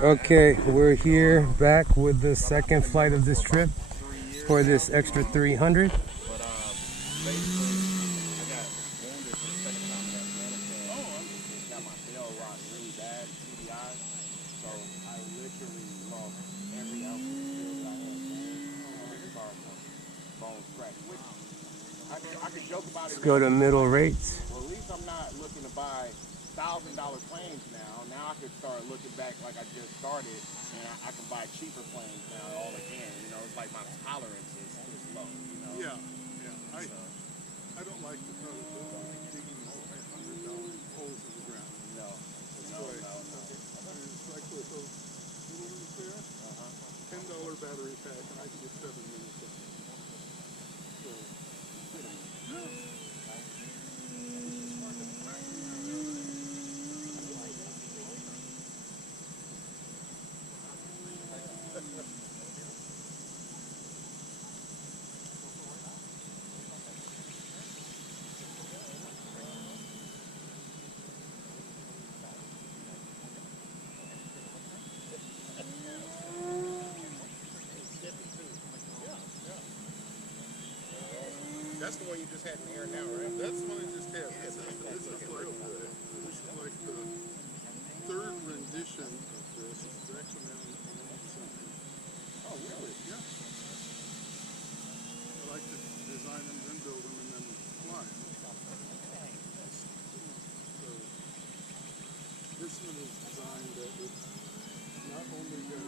Okay, we're here back with the second flight of this trip for this extra 300. Let's go to middle rates. Well, at least I'm not looking to buy $1,000 planes now. Now I could start looking back like I just started, and I can buy cheaper planes now all again. You know, it's like my tolerance is low. You know? Yeah. I don't like the thought of digging multi-$100 holes in the ground. No. It's like with those little ones there. $10 battery pack, and I can get 7 minutes of it. So, That's the one you just had in the air now, right? that's the one I just had. This is like the third rendition of this. It's actually now on something. Oh, really? Yeah. I like to design them, then build them, and then fly them. So this one is designed that it's not only a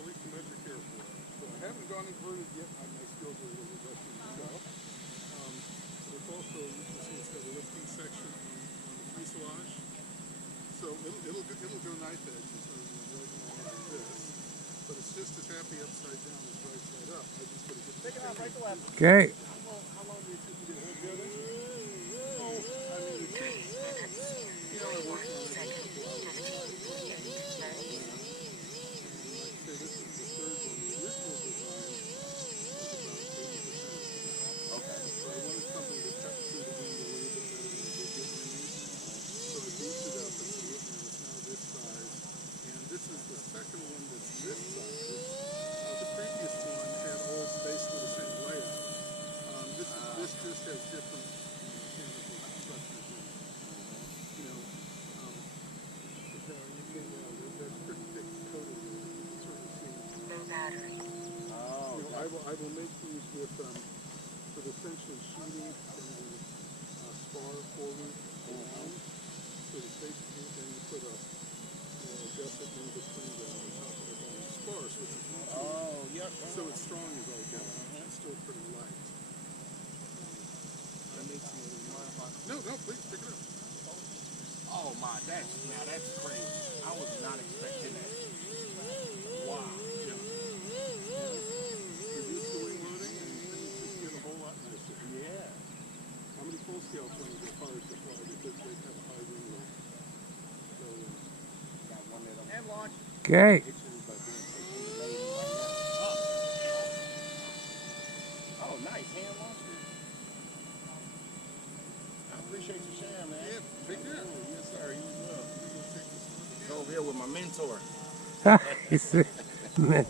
fully symmetric airport. So I haven't gone inverted yet. My skills are a little rusty myself. But it's also, you can see it's got a lifting section on the fuselage. So it'll go knife edge as right along like this. But it's just as happy upside down as right side up. I just gotta get Take it out right to left. Okay. how long do you think you get it? Oh, I mean, you know, I worked on it. Like I say, this is the third one. The original design was about 80%. Okay. So I wanted something that cut through the wind a little bit better than it did get rain. So I beefed it up, and it's now this size. And this is the second one that's this size. The previous one had all basically the same layout. This just has different mechanical structures in it. You know, that's pretty thick coated. You can sort of see. Oh, You know, I will make these with essentially sheeting from the spar forward around. So the basically then you put a gusset in between the top of the bottom spar, so it's not too, yep. so it's strong as all get out. It's still pretty light. I made some other No, please pick it up. Oh my, that's crazy. I was not expecting that. Wow. Yeah. Reduce the wing loading and things just get a whole lot nicer. Yeah. How many full-scale planes are hard to fly because they have a high wing load? So, Got one of them. And launch. Okay. Oh, nice. Hand launch. I appreciate you sharing, man. yeah, take care. Yes, sir. You as well. Go over here with my mentor. It's meant.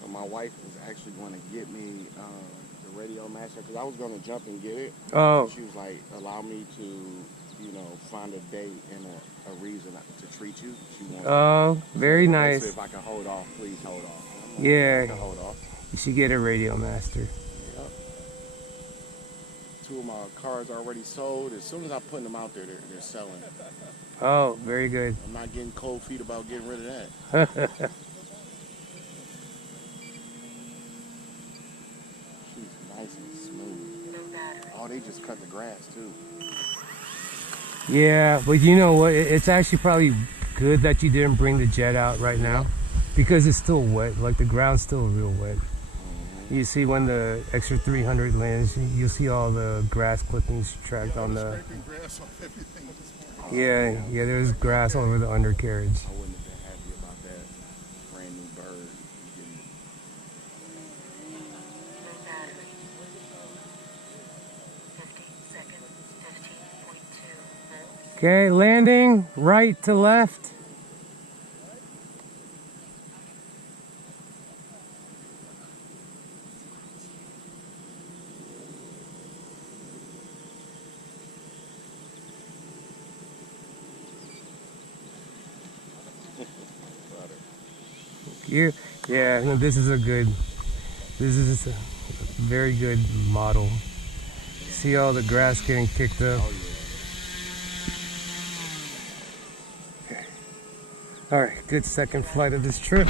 So my wife was actually going to get me the RadioMaster because I was going to jump and get it. Oh. She was like, allow me to, you know, find a date and a reason to treat you. She wanted Oh, very nice. So if I can hold off, please hold off. Like, Yeah. I can hold off. You should get a RadioMaster. Yep. 2 of my cars are already sold. As soon as I put them out there, they're selling. Oh, very good. I'm not getting cold feet about getting rid of that. She's nice and smooth. Oh, they just cut the grass too. Yeah, but you know what? It's actually probably good that you didn't bring the jet out right now because it's still wet. Like the ground's still real wet. Mm-hmm. You see when the Extra 300 lands, you'll see all the grass clippings tracked on the. Scraping grass off everything this morning. Yeah, there's grass all over the undercarriage. I wouldn't have been happy about that brand new bird. Battery. 50 seconds, 15.2 volts. Okay, landing right to left. Yeah, no, this is a very good model. See all the grass getting kicked up. All right, good second flight of this trip.